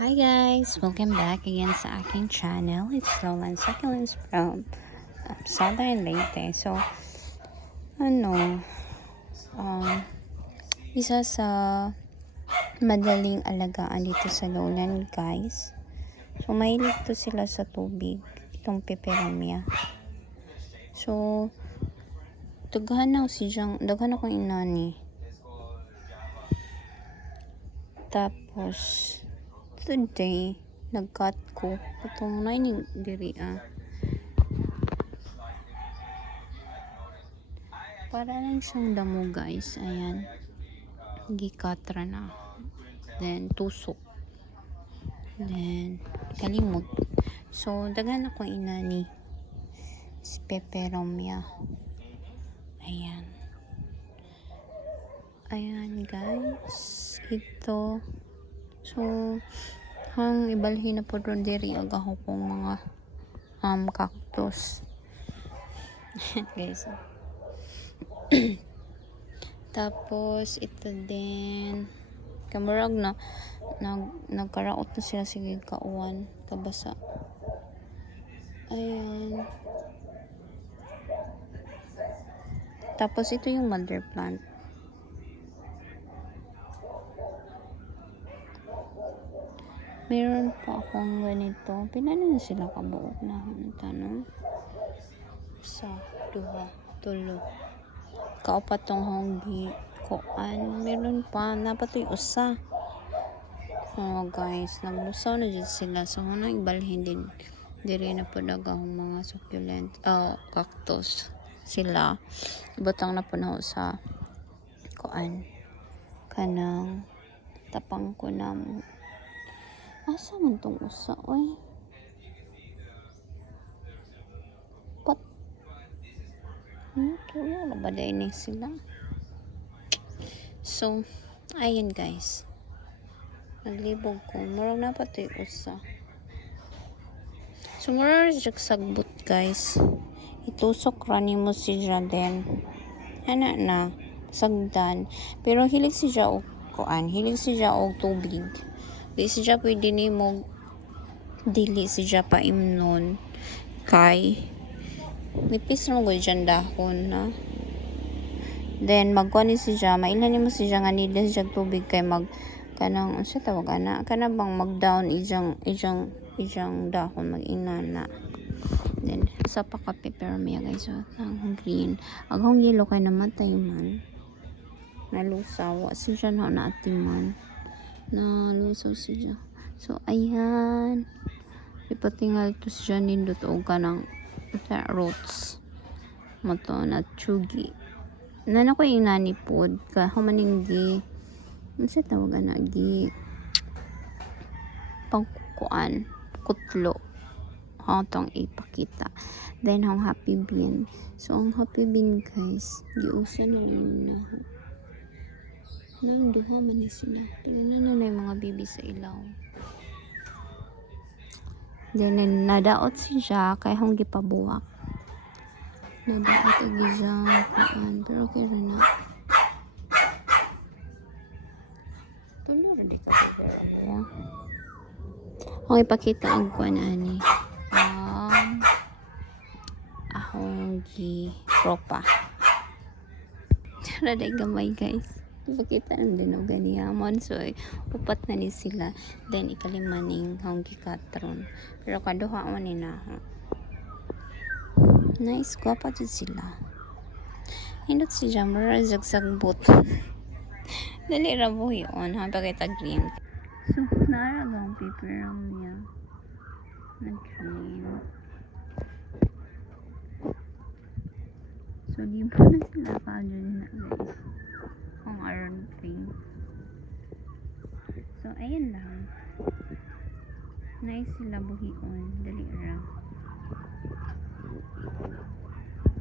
Hi guys! Welcome back again sa aking channel. It's Lolan Succulents from Southern Leyte. So, ano, isa sa madaling alagaan dito sa Lowland guys. So, mahilig to sila sa tubig. Itong peperomia. So, daghan akong inani. Tapos, today, nag-cut ko. Itong lining diri para lang siyang damo guys. Ayan. Gikatra na. Then, tusok. Then, kalimot. So, daghan ako inani. Si peperomia. Ayan. Ayan guys. Ito. So, hang ibalhin na po ron diri agaw kong mga cactus. Guys. Tapos ito din kamurag na nagkaraot na sila sige kauwan kabasa. Ayan. Tapos ito yung mother plant. Meron pa akong ganito. Pinano na sila kabuok na tanong. Sa duha, tulo. Kaupat tong honggi koan. Meron pa. Napatoy usa. Oh guys. Naglusaw na dyan sila. So, hunang ibalhin din. Diri na po dagahong mga succulent. Cactus. Sila. Ibutang na po na sa koan. Kanang tapang ko na asa man tong usa oy pat wala ba din sila. So ayan guys, naglibog ko murag na pati usa. So murag sagbot guys, itusok rani mo siya din ana na sagdan, pero hilig siya og kuan, hilig siya og tubig. Di siya pwede ni mo dili siya pa imnon kay nipis mo gud dyan dahon na. Then magkuan ni siya, mailan nimo siya nga nila siya tubig kay mag kanang unsa tawag ana kana bang mag-down ijang dahon mag-inana. Then sa pa ka peperomia guys, so ang green aghong yellow kay namatay man nalusaw siya na naatiman na lusaw siya. So ayan, ipatingal to siya nindot og kanang roots mo to na chugi na ko yung nani pod ka humaning gi unsa tawag na gi pangkuan kutlo tong ipakita. Then ang happy bean, so ang happy bean guys giusa na lang na duha man ni sila. Tingnan na yung mga baby sa ilaw. Then nadaot siya kay hong gipabuwak. Nadaot agi siya kuan pero kaya na. Tulo ra di ka pero ya. Hong ipakita ang kuan ani. Ahong gi propa. Tara day gamay guys. Ipakita ng dinog ganiyamon. So, upat na ni sila. Then, ikalimaning honggi katron. Pero kaduha mo ni na. Nice. Guwapa dyan sila. Hindot si Jammer. Zagsagbot. Dali rabo yun. Pakita green. So, naaragang peperomia. Nag-green. So, di ba na sila ka-adyo na guys. Ang iron cream. So, ayan lang. Nice sila buhion. Dali ra.